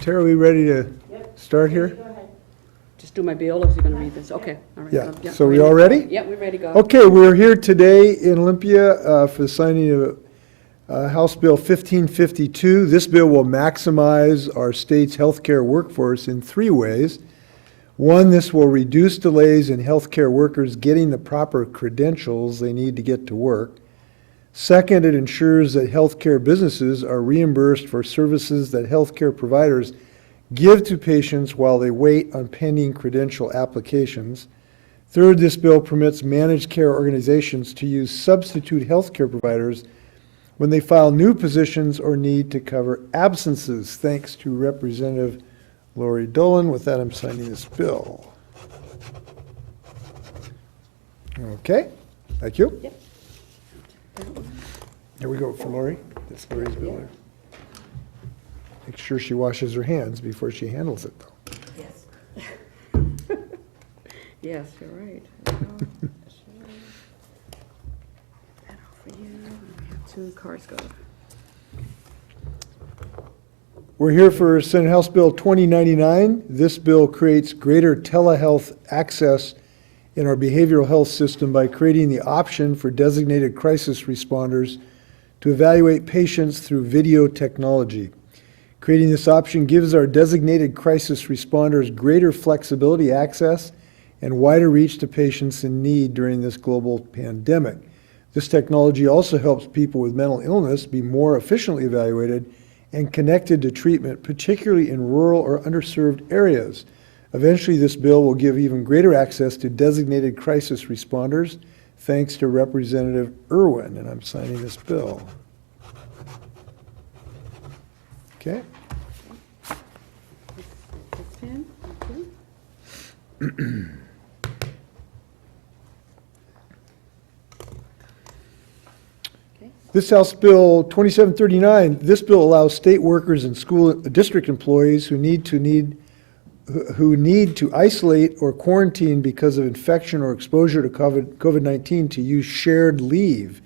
Tara, are we ready to start here? Go ahead. Just do my bill, or is he going to read this? Okay, all right. Yeah, so we all ready? Yeah, we're ready to go. Okay, we're here today in Olympia for the signing of House Bill 1552. This bill will maximize our state's healthcare workforce in three ways. One, this will reduce delays in healthcare workers getting the proper credentials they need to get to work. Second, it ensures that healthcare businesses are reimbursed for services that healthcare providers give to patients while they wait on pending credential applications. Third, this bill permits managed care organizations to use substitute healthcare providers when they file new positions or need to cover absences. Thanks to Representative Lori Dolan. With that, I'm signing this bill. Okay, thank you. Yep. Here we go for Lori. That's Lori's bill there. Make sure she washes her hands before she handles it, though. Yes. Yes, you're right. There we go. That off for you. We have two cards go. We're here for Senate House Bill 2099. This bill creates greater telehealth access in our behavioral health system by creating the option for designated crisis responders to evaluate patients through video technology. Creating this option gives our designated crisis responders greater flexibility, access, and wider reach to patients in need during this global pandemic. This technology also helps people with mental illness be more efficiently evaluated and connected to treatment, particularly in rural or underserved areas. Eventually, this bill will give even greater access to designated crisis responders, thanks to Representative Irwin, and I'm signing this bill. Okay. Next pen. Thank you. This House Bill 2739, this bill allows state workers and school district employees who need to isolate or quarantine because of infection or exposure to COVID-19 to use shared leave.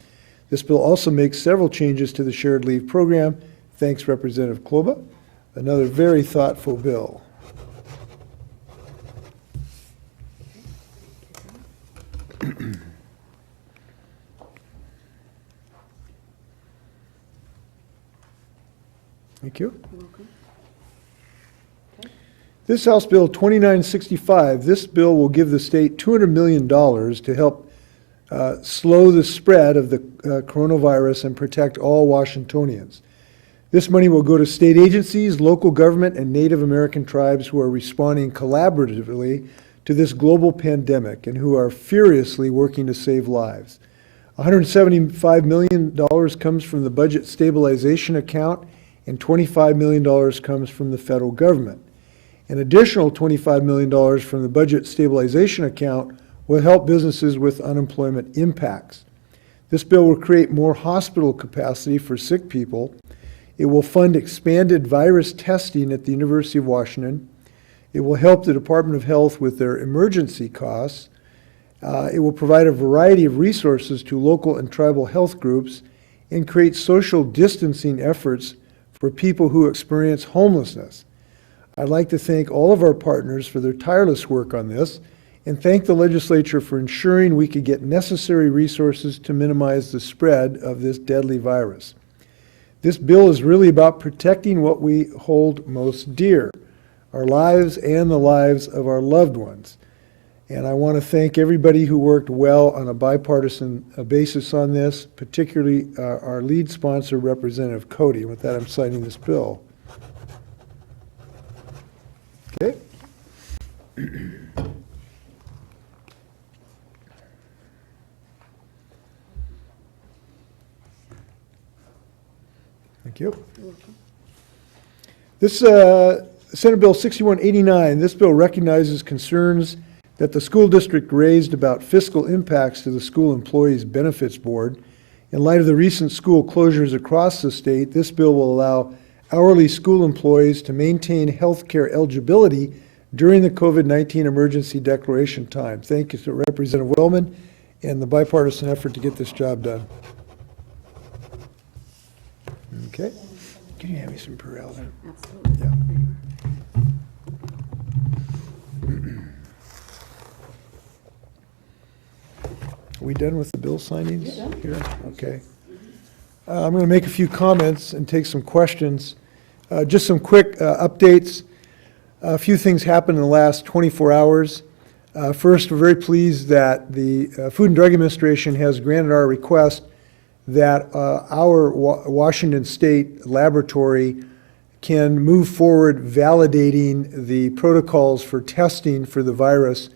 This bill also makes several changes to the shared leave program. Thanks, Representative Kloba. Another very thoughtful bill. Thank you. You're welcome. Okay. This House Bill 2965, this bill will give the state $200 million to help slow the spread of the coronavirus and protect all Washingtonians. This money will go to state agencies, local government, and Native American tribes who are responding collaboratively to this global pandemic and who are furiously working to save lives. $175 million comes from the budget stabilization account, and $25 million comes from the federal government. An additional $25 million from the budget stabilization account will help businesses with unemployment impacts. This bill will create more hospital capacity for sick people. It will fund expanded virus testing at the University of Washington. It will help the Department of Health with their emergency costs. It will provide a variety of resources to local and tribal health groups and create social distancing efforts for people who experience homelessness. I'd like to thank all of our partners for their tireless work on this and thank the legislature for ensuring we could get necessary resources to minimize the spread of this deadly virus. This bill is really about protecting what we hold most dear, our lives and the lives of our loved ones. And I want to thank everybody who worked well on a bipartisan basis on this, particularly our lead sponsor, Representative Cody. And with that, I'm signing this bill. Okay. Thank you. You're welcome. This Senate Bill 6189, this bill recognizes concerns that the school district raised about fiscal impacts to the School Employees Benefits Board. In light of the recent school closures across the state, this bill will allow hourly school employees to maintain health care eligibility during the COVID-19 emergency declaration time. Thank you to Representative Wellman and the bipartisan effort to get this job done. Okay. Can you hand me some Purell there? Absolutely. Yeah. There you are. we done with the bill signings Yeah. here? Okay. I'm going to make a few comments and take some questions. Just some quick updates. A few things happened in the last 24 hours. First, we're very pleased that the Food and Drug Administration has granted our request that our Washington State laboratory can move forward validating the protocols for testing for the virus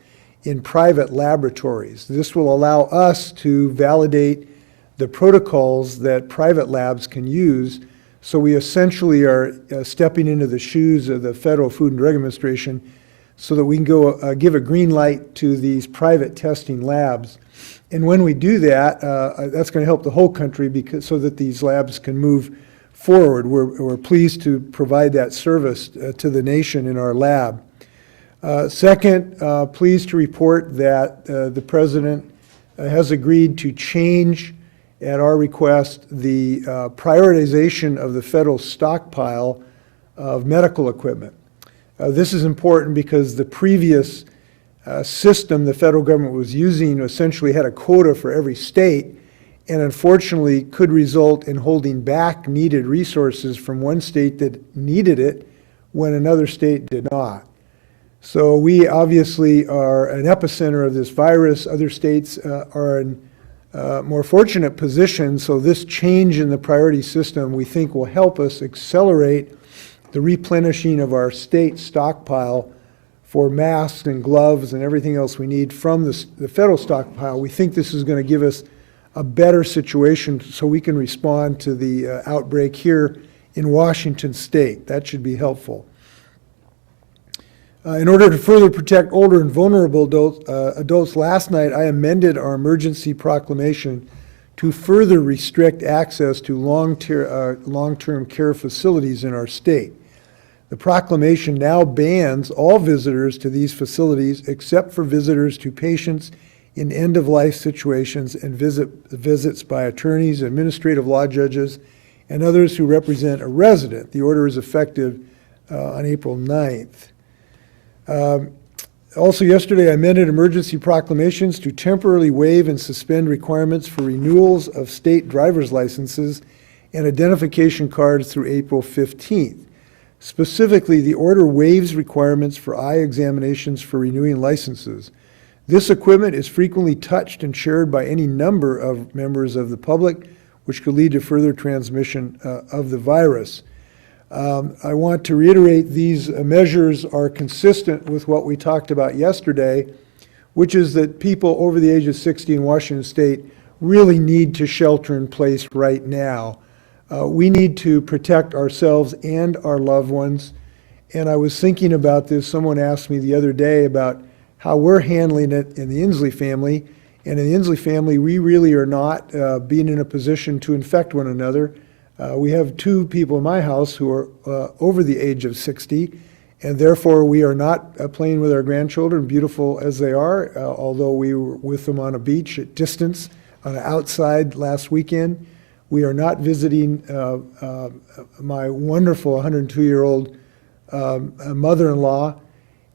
in private laboratories. This will allow us to validate the protocols that private labs can use. So we essentially are stepping into the shoes of the Federal Food and Drug Administration so that we can go give a green light to these private testing labs. And when we do that, that's going to help the whole country because so that these labs can move forward. We're pleased to provide that service to the nation in our lab. Second, pleased to report that the President has agreed to change, at our request, the prioritization of the federal stockpile of medical equipment. This is important because the previous system the federal government was using essentially had a quota for every state, and unfortunately could result in holding back needed resources from one state that needed it when another state did not. So we obviously are an epicenter of this virus. Other states are in more fortunate position, so this change in the priority system we think will help us accelerate the replenishing of our state stockpile for masks and gloves and everything else we need from the federal stockpile. We think this is going to give us a better situation so we can respond to the outbreak here in Washington State. That should be helpful. In order to further protect older and vulnerable adults, last night I amended our emergency proclamation to further restrict access to long-term care facilities in our state. The proclamation now bans all visitors to these facilities except for visitors to patients in end-of-life situations and visits by attorneys, administrative law judges, and others who represent a resident. The order is effective on April 9th. Also yesterday, I amended emergency proclamations to temporarily waive and suspend requirements for renewals of state driver's licenses and identification cards through April 15th. Specifically, the order waives requirements for eye examinations for renewing licenses. This equipment is frequently touched and shared by any number of members of the public, which could lead to further transmission of the virus. I want to reiterate these measures are consistent with what we talked about yesterday, which is that people over the age of 60 in Washington State really need to shelter in place right now. We need to protect ourselves and our loved ones. And I was thinking about this. Someone asked me the other day about how we're handling it in the Inslee family. And in the Inslee family, we really are not being in a position to infect one another. We have two people in my house who are over the age of 60, and therefore we are not playing with our grandchildren, beautiful as they are, although we were with them on a beach at distance on the outside last weekend. We are not visiting my wonderful 102-year-old mother-in-law,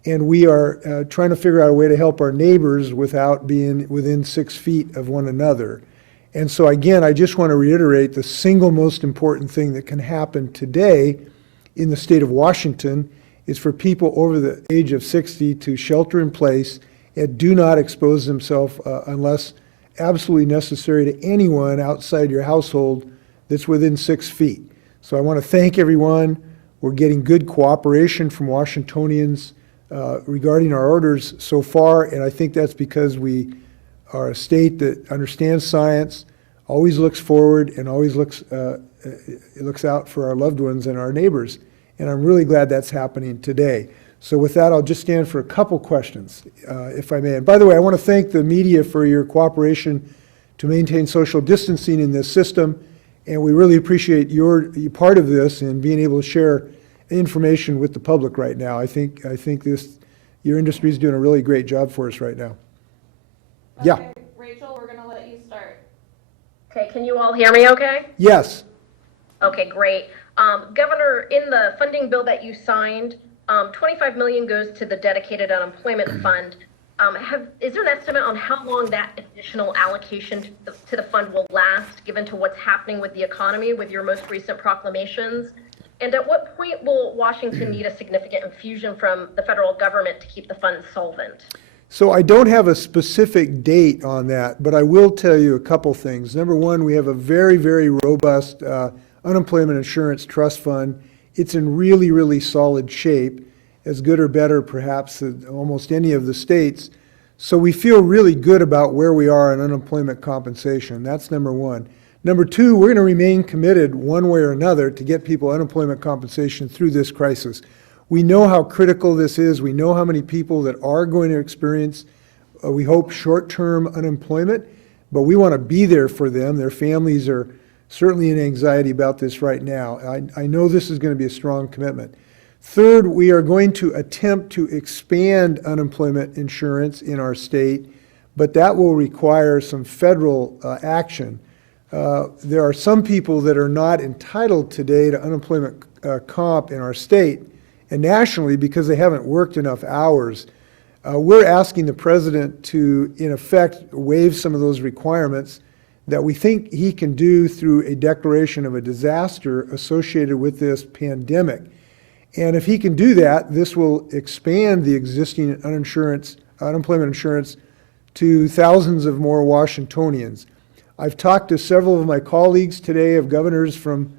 and we are trying to figure out a way to help our neighbors without being within 6 feet of one another. And so again, I just want to reiterate the single most important thing that can happen today in the state of Washington is for people over the age of 60 to shelter in place and do not expose themselves unless absolutely necessary to anyone outside your household that's within 6 feet. So I want to thank everyone. We're getting good cooperation from Washingtonians regarding our orders so far, and I think that's because we are a state that understands science, always looks forward, and always looks out for our loved ones and our neighbors. And I'm really glad that's happening today. So with that, I'll just stand for a couple questions, if I may. And by the way, I want to thank the media for your cooperation to maintain social distancing in this system, and we really appreciate your part of this and being able to share information with the public right now. I think your industry is doing a really great job for us right now. Okay, Yeah. Rachel, we're gonna let you start. Okay, can you all hear me okay? Yes. Okay, great. Governor, in the funding bill that you signed, $25 million goes to the dedicated unemployment fund. Is there an estimate on how long that additional additional allocation to the fund will last, given to what's happening with the economy with your most recent proclamations? And at what point will Washington need a significant infusion from the federal government to keep the fund solvent? So I don't have a specific date on that, but I will tell you a couple things. Number one, we have a very, very robust unemployment insurance trust fund. It's in really, really solid shape, as good or better perhaps than almost any of the states. So we feel really good about where we are on unemployment compensation. That's number one. Number two, we're going to remain committed one way or another to get people unemployment compensation through this crisis. We know how critical this is. We know how many people that are going to experience, we hope, short-term unemployment, but we want to be there for them. Their families are certainly in anxiety about this right now. I know this is going to be a strong commitment. Third, we are going to attempt to expand unemployment insurance in our state, but that will require some federal action. There are some people that are not entitled today to unemployment comp in our state and nationally because they haven't worked enough hours. We're asking the president to, in effect, waive some of those requirements that we think he can do through a declaration of a disaster associated with this pandemic. And if he can do that, this will expand the existing unemployment insurance to thousands of more Washingtonians. I've talked to several of my colleagues today of governors from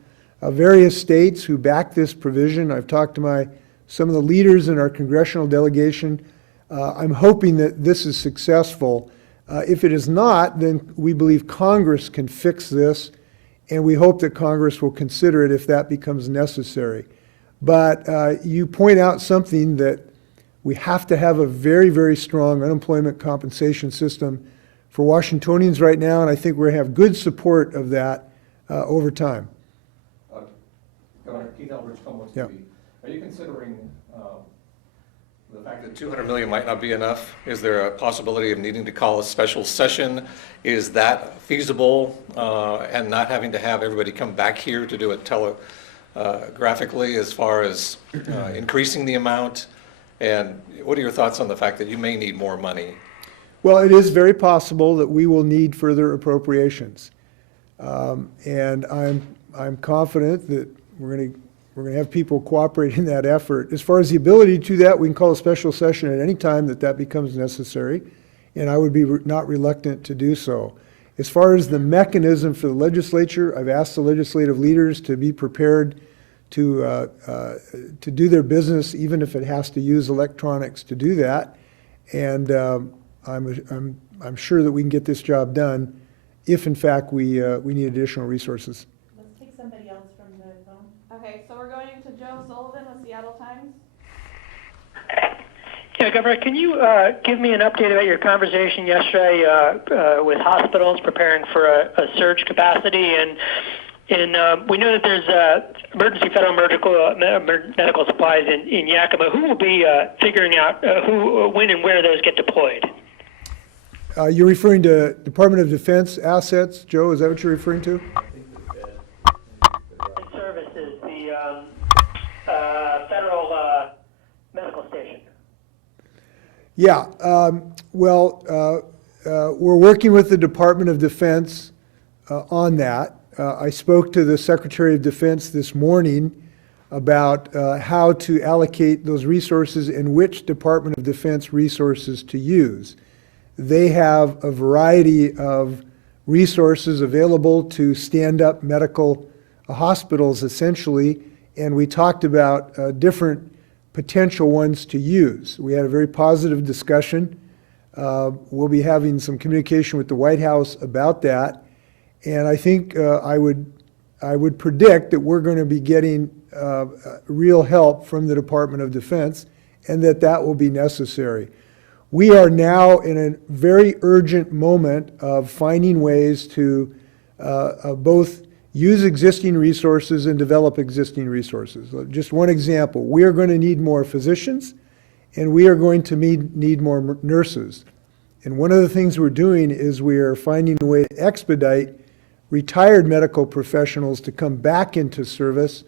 various states who back this provision. I've talked to some of the leaders in our congressional delegation. I'm hoping that this is successful. If it is not, then we believe Congress can fix this, and we hope that Congress will consider it if that becomes necessary. But you point out something that we have to have a very, very strong unemployment compensation system for Washingtonians right now, and I think we're going to have good support of that over time. Governor Keith Elbridge, Yeah. are you considering the fact that $200 million might not be enough? Is there a possibility of needing to call a special session? Is that feasible, and not having to have everybody come back here to do it telegraphically as far as increasing the amount? And what are your thoughts on the fact that you may need more money? Well, it is very possible that we will need further appropriations. And I'm confident that we're going to have people cooperate in that effort. As far as the ability to do that, we can call a special session at any time that becomes necessary, and I would be not reluctant to do so. As far as the mechanism for the legislature, I've asked the legislative leaders to be prepared to do their business, even if it has to use electronics to do that. And I'm sure that we can get this job done if, in fact, we need additional resources. Let's take somebody else from the phone. Okay, so we're going to Joe Sullivan with Seattle Times. Yeah, Governor, can you give me an update about your conversation yesterday with hospitals preparing for a surge capacity? And we know that there's emergency federal medical supplies in Yakima. Who will be figuring out when and where those get deployed? You're referring to Department of Defense assets, Joe? Is that what you're referring to? Services, the federal medical station. Yeah. We're working with the Department of Defense on that. I spoke to the Secretary of Defense this morning about how to allocate those resources and which Department of Defense resources to use. They have a variety of resources available to stand up medical hospitals, essentially, and we talked about different potential ones to use. We had a very positive discussion. We'll be having some communication with the White House about that, and I think I would predict that we're going to be getting real help from the Department of Defense, and that will be necessary. We are now in a very urgent moment of finding ways to both use existing resources and develop existing resources. Just one example, we are going to need more physicians, and we are going to need more nurses. And one of the things we're doing is we are finding a way to expedite retired medical professionals to come back into service,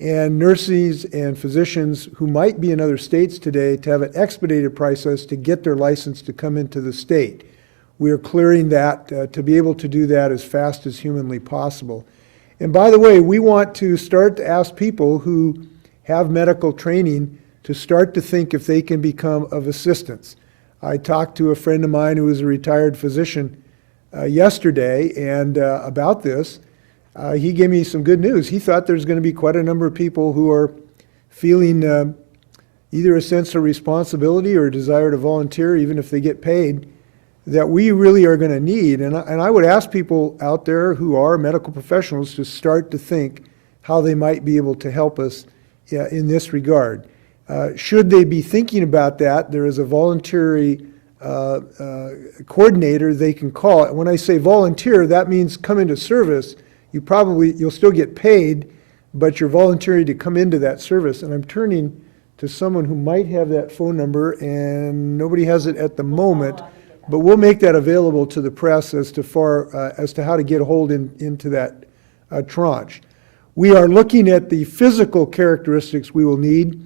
and nurses and physicians who might be in other states today to have an expedited process to get their license to come into the state. we are clearing that to be able to do that as fast as humanly possible. And by the way, we want to start to ask people who have medical training to start to think if they can become of assistance. I talked to a friend of mine who is a retired physician yesterday and about this. He gave me some good news. He thought there's going to be quite a number of people who are feeling either a sense of responsibility or a desire to volunteer, even if they get paid, that we really are going to need. And I would ask people out there who are medical professionals to start to think how they might be able to help us in this regard. Should they be thinking about that, there is a voluntary coordinator they can call. When I say volunteer, that means come into service. You'll still get paid, but you're volunteering to come into that service. And I'm turning to someone who might have that phone number, and nobody has it at the moment, but we'll make that available to the press as to how to get a hold into that tranche. We are looking at the physical characteristics we will need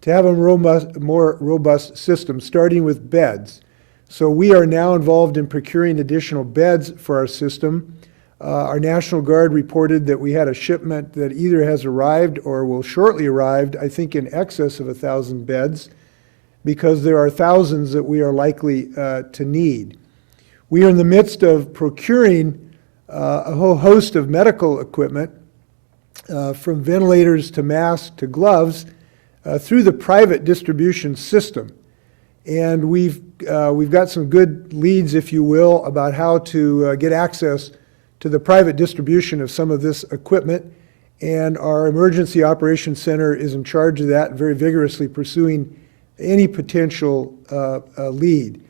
to have a more robust system, starting with beds. So we are now involved in procuring additional beds for our system. Our National Guard reported that we had a shipment that either has arrived or will shortly arrive, I think in excess of 1,000 beds, because there are thousands that we are likely to need. We are in the midst of procuring a whole host of medical equipment, from ventilators to masks to gloves, through the private distribution system. And we've got some good leads, if you will, about how to get access to the private distribution of some of this equipment. And our Emergency Operations Center is in charge of that, very vigorously pursuing any potential lead.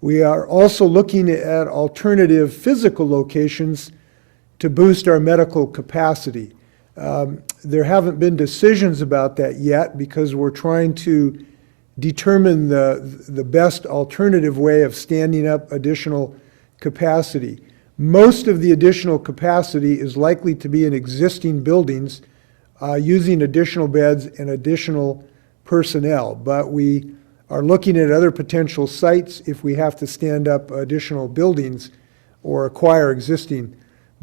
We are also looking at alternative physical locations to boost our medical capacity. There haven't been decisions about that yet because we're trying to determine the best alternative way of standing up additional capacity. Most of the additional capacity is likely to be in existing buildings using additional beds and additional personnel, but we are looking at other potential sites if we have to stand up additional buildings or acquire existing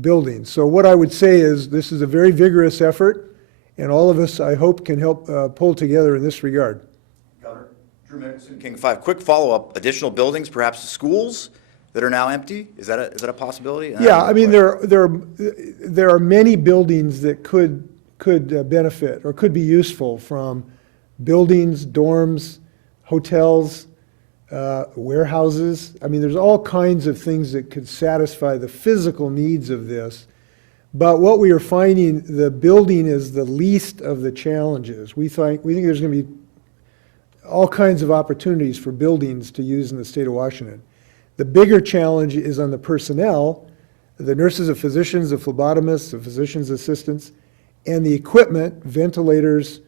buildings. So what I would say is this is a very vigorous effort, and all of us, I hope, can help pull together in this regard. Governor, Drew Mickelson, King 5. Quick follow-up, additional buildings, perhaps schools that are now empty? Is that a possibility? Yeah, I mean, there are many buildings that could benefit or could be useful, from buildings, dorms, hotels, warehouses. I mean, there's all kinds of things that could satisfy the physical needs of this. But what we are finding, the building is the least of the challenges. We think there's going to be all kinds of opportunities for buildings to use in the state of Washington. The bigger challenge is on the personnel, the nurses and physicians, the phlebotomists, the physician's assistants, and the equipment, ventilators,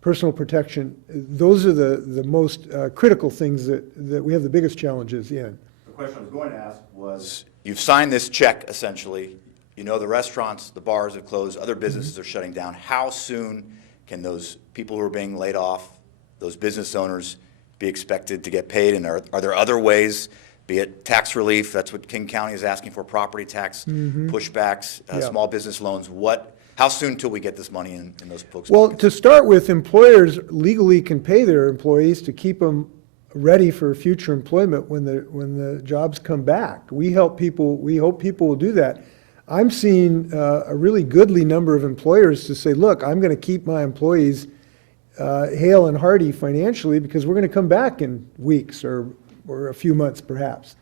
personal protection. Those are the most critical things that we have the biggest challenges in. The question I was going to ask was, you've signed this check, essentially. You know the restaurants, the bars have closed, other businesses are shutting down. How soon can those people who are being laid off, those business owners, be expected to get paid? And are there other ways, be it tax relief, that's what King County is asking for, property tax, pushbacks, small business loans? How soon till we get this money in those folks' Well, pockets? to start with, employers legally can pay their employees to keep them ready for future employment when the jobs come back. We hope people will do that. I'm seeing a really goodly number of employers to say, look, I'm going to keep my employees hale and hearty financially because we're going to come back in weeks or a few months perhaps.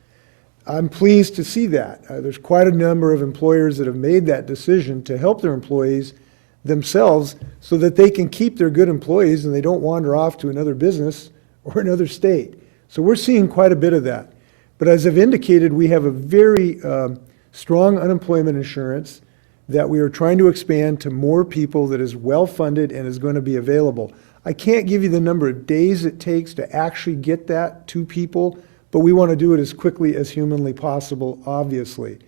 I'm pleased to see that. There's quite a number of employers that have made that decision to help their employees themselves so that they can keep their good employees and they don't wander off to another business or another state. So we're seeing quite a bit of that. But as I've indicated, we have a very strong unemployment insurance that we are trying to expand to more people, that is well-funded and is going to be available. I can't give you the number of days it takes to actually get that to people, but we want to do it as quickly as humanly possible, obviously.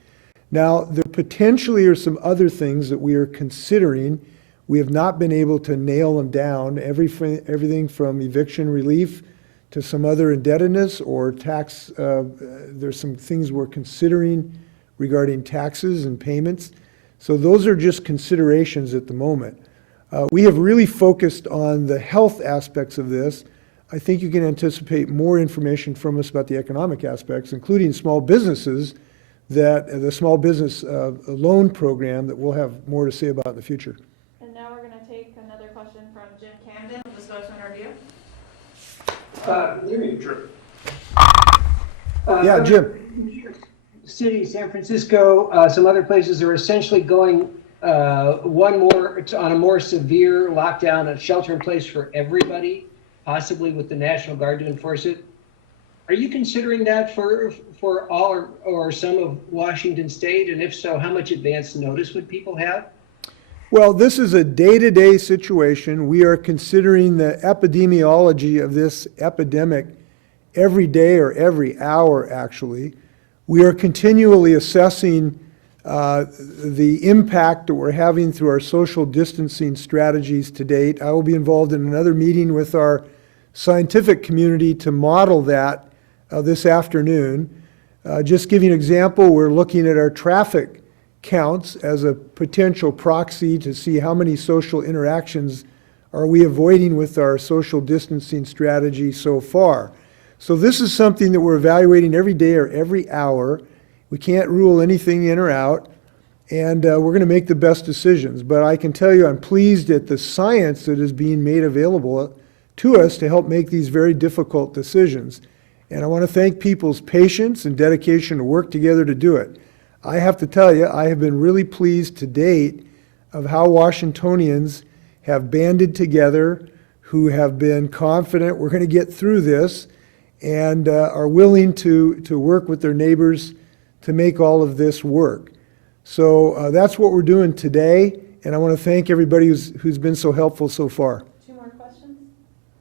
Now, there potentially are some other things that we are considering. We have not been able to nail them down, everything from eviction relief to some other indebtedness or tax. There's some things we're considering regarding taxes and payments. So those are just considerations at the moment. We have really focused on the health aspects of this. I think you can anticipate more information from us about the economic aspects, including small businesses, that the small business loan program that we'll have more to say about in the future. And now we're going to take another question from Jim Camden of the Social Review. Yeah, Jim. City, San Francisco, some other places are essentially going on a more severe lockdown, a shelter in place for everybody, possibly with the National Guard to enforce it. Are you considering that for all or some of Washington State? And if so, how much advance notice would people have? Well, this is a day-to-day situation. We are considering the epidemiology of this epidemic every day or every hour, actually. We are continually assessing the impact that we're having through our social distancing strategies to date. I will be involved in another meeting with our scientific community to model that this afternoon. Just giving an example, we're looking at our traffic counts as a potential proxy to see how many social interactions are we avoiding with our social distancing strategy so far. So this is something that we're evaluating every day or every hour. We can't rule anything in or out, and we're going to make the best decisions. But I can tell you I'm pleased at the science that is being made available to us to help make these very difficult decisions. And I want to thank people's patience and dedication to work together to do it. I have to tell you, I have been really pleased to date of how Washingtonians have banded together, who have been confident we're going to get through this, and are willing to work with their neighbors to make all of this work. So that's what we're doing today, and I want to thank everybody who's been so helpful so far. Two more questions?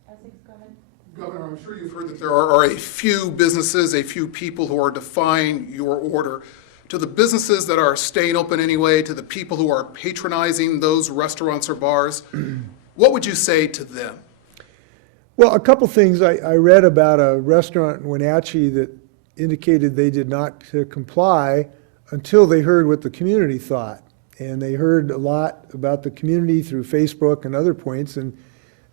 Essex, go ahead. Governor, I'm sure you've heard that there are a few businesses, a few people who are defying your order. To the businesses that are staying open anyway, to the people who are patronizing those restaurants or bars, what would you say to them? Well, a couple things. I read about a restaurant in Wenatchee that indicated they did not comply until they heard what the community thought. And they heard a lot about the community through Facebook and other points, and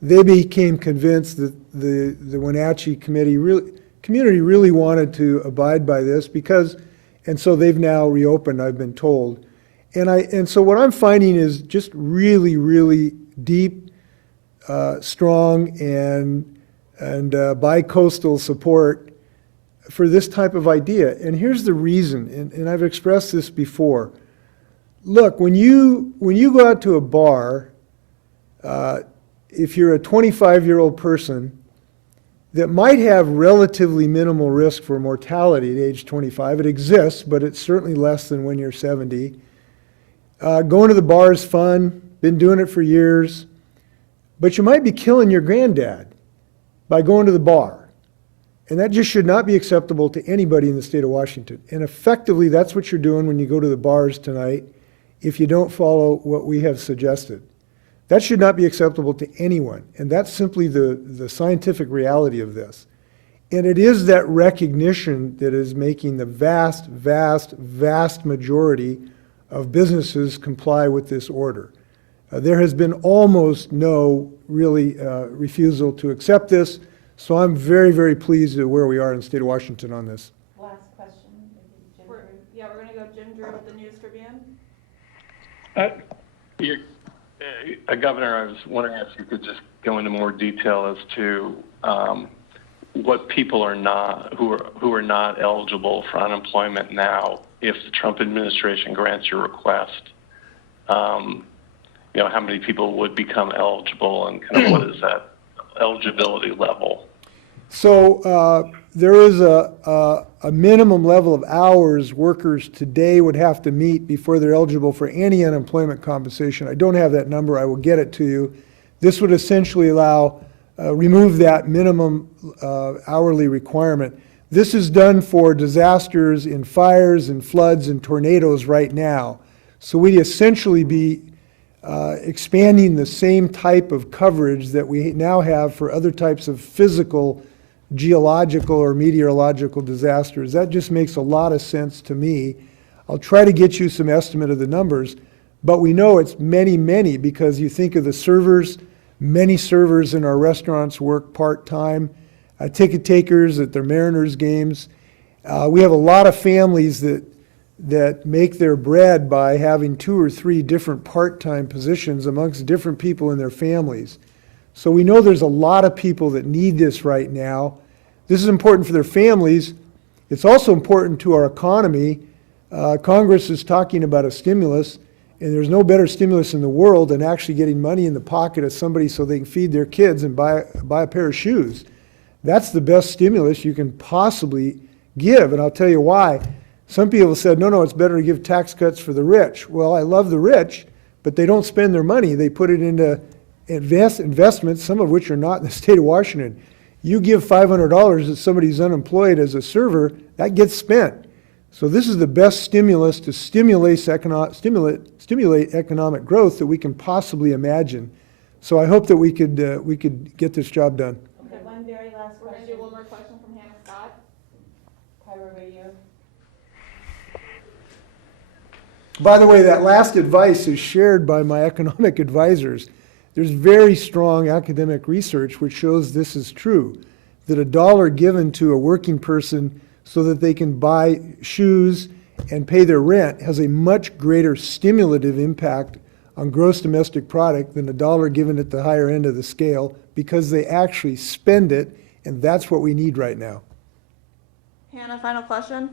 they became convinced that the Wenatchee community really wanted to abide by this and so they've now reopened, I've been told. And so what I'm finding is just really, really deep, strong, and bi-coastal support for this type of idea. And here's the reason, and I've expressed this before. Look, when you go out to a bar, if you're a 25-year-old person that might have relatively minimal risk for mortality at age 25, it exists, but it's certainly less than when you're 70. Going to the bar is fun, been doing it for years, but you might be killing your granddad by going to the bar. And that just should not be acceptable to anybody in the state of Washington. And effectively, that's what you're doing when you go to the bars tonight if you don't follow what we have suggested. That should not be acceptable to anyone. And that's simply the scientific reality of this. And it is that recognition that is making the vast, vast, vast majority of businesses comply with this order. There has been almost no really refusal to accept this. So I'm very, very pleased with where we are in the state of Washington on this. Last question. We're going to go Jim Drew with the News Tribune. Governor, I was wondering if you could just go into more detail as to what people are not who are not eligible for unemployment now if the Trump administration grants your request. How many people would become eligible, and kind of what is that eligibility level? So there is a minimum level of hours workers today would have to meet before they're eligible for any unemployment compensation. I don't have that number. I will get it to you. This would essentially remove that minimum hourly requirement. This is done for disasters in fires and floods and tornadoes right now. So we'd essentially be expanding the same type of coverage that we now have for other types of physical geological or meteorological disasters. That just makes a lot of sense to me. I'll try to get you some estimate of the numbers, but we know it's many, many, because you think of the servers, many servers in our restaurants work part-time, ticket takers at their Mariners games. We have a lot of families that make their bread by having 2 or 3 different part-time positions amongst different people in their families. So we know there's a lot of people that need this right now. This is important for their families. It's also important to our economy. Congress is talking about a stimulus, and there's no better stimulus in the world than actually getting money in the pocket of somebody so they can feed their kids and buy a pair of shoes. That's the best stimulus you can possibly give, and I'll tell you why. Some people said, no, it's better to give tax cuts for the rich. Well, I love the rich, but they don't spend their money. They put it into investments, some of which are not in the state of Washington. You give $500 to somebody who's unemployed as a server, that gets spent. So this is the best stimulus to stimulate economic growth that we can possibly imagine. So I hope that we could get this job done. Okay, one very last We're question. gonna do one more question from Hannah Scott. Kyra, were you? By the way, that last advice is shared by my economic advisors. There's very strong academic research which shows this is true, that $1 given to a working person so that they can buy shoes and pay their rent has a much greater stimulative impact on gross domestic product than $1 given at the higher end of the scale, because they actually spend it, and that's what we need right now. Hannah, final question?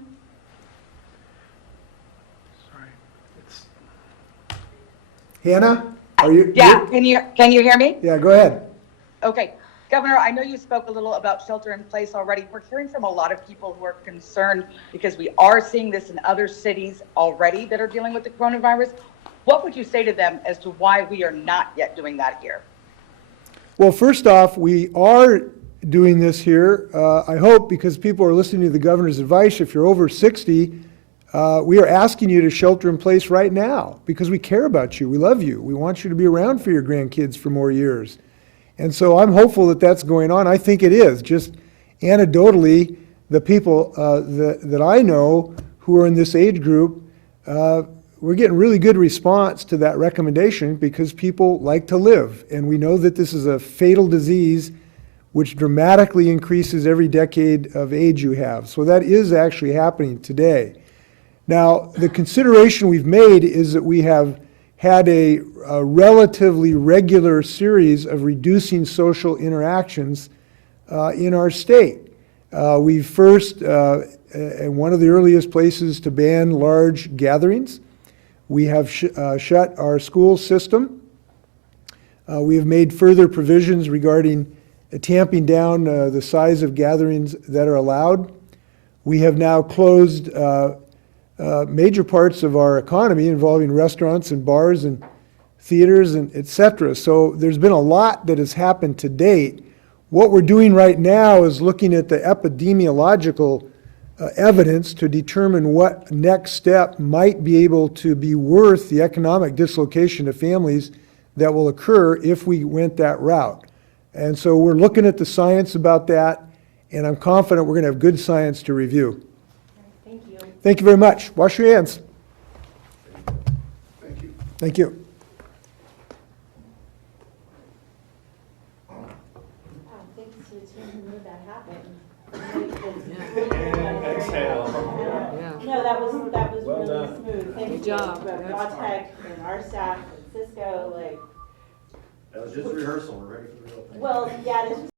Hannah, are you? Yeah, can you hear me? Yeah, go ahead. Okay. Governor, I know you spoke a little about shelter in place already. We're hearing from a lot of people who are concerned because we are seeing this in other cities already that are dealing with the coronavirus. What would you say to them as to why we are not yet doing that here? Well, first off, we are doing this here, I hope, because people are listening to the governor's advice. If you're over 60, we are asking you to shelter in place right now because we care about you. We love you. We want you to be around for your grandkids for more years. And so I'm hopeful that that's going on. I think it is. Just anecdotally, the people that I know who are in this age group, we're getting really good response to that recommendation because people like to live. And we know that this is a fatal disease which dramatically increases every decade of age you have. So that is actually happening today. Now, the consideration we've made is that we have had a relatively regular series of reducing social interactions in our state. We first, one of the earliest places to ban large gatherings. We have shut our school system. We have made further provisions regarding tamping down the size of gatherings that are allowed. We have now closed major parts of our economy involving restaurants and bars and theaters and et cetera. So there's been a lot that has happened to date. What we're doing right now is looking at the epidemiological evidence to determine what next step might be able to be worth the economic dislocation to families that will occur if we went that route. And so we're looking at the science about that, and I'm confident we're going to have good science to review. Thank you. Thank you very much. Wash your hands. Thank you. Thank you. Thanks to the team who made that happen. Yeah. No, that was Well really done. smooth. Thank you. Good job. Both Vautech and our staff and Cisco, like, That was just rehearsal, we're ready for the real thing. well, yeah, this was